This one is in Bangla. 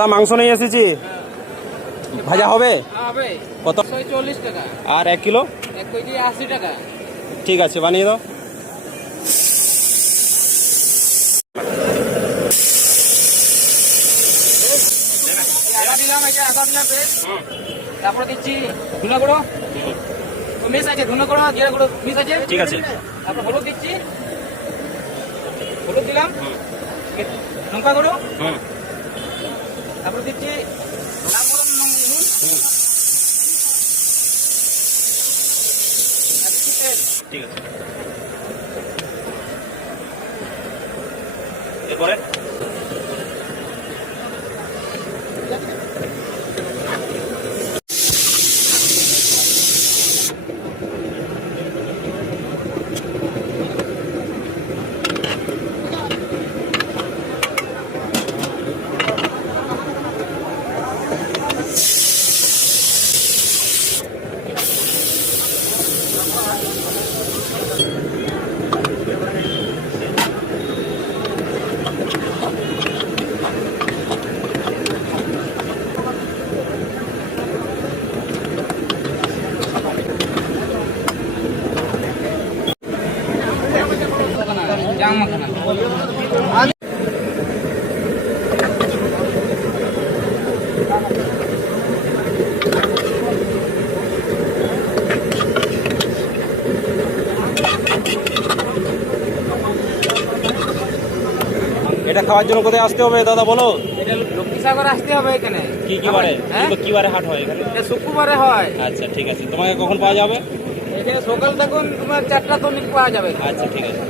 দাদা মাংস নিয়ে এসেছি, ভাজা হবে কত? 40 টাকা। আর 1 কিলো? 1 কেজি 80 টাকা। ঠিক আছে, বানিয়ে দাও। তারপরে দিচ্ছি ধুনা গুঁড়ো, মিস আছে, ধুনা গুঁড়ো, জিরা গুঁড়ো মিস আছে। ঠিক আছে। তারপর হলুদ দিচ্ছি, হলুদ দিলাম, লঙ্কা গুঁড়ো, তারপর দিচ্ছি লাল মরিচ, নুন, আর দিচ্ছি তেল। ঠিক আছে। এরপরে জাম মাখানা। এটা খাওয়ার জন্য কোথায় আসতে হবে দাদা বলো? এটা লক্ষ্মীসাগর আসতে হবে এখানে। কি বারে? হ্যাঁ? কি বারে হাট হয় এখানে? এটা শুক্রবারে হয়। আচ্ছা ঠিক আছে, তোমাকে কখন পাওয়া যাবে? এখানে সকাল তখন তোমার 4টা তনিক পাওয়া যাবে। আচ্ছা ঠিক আছে।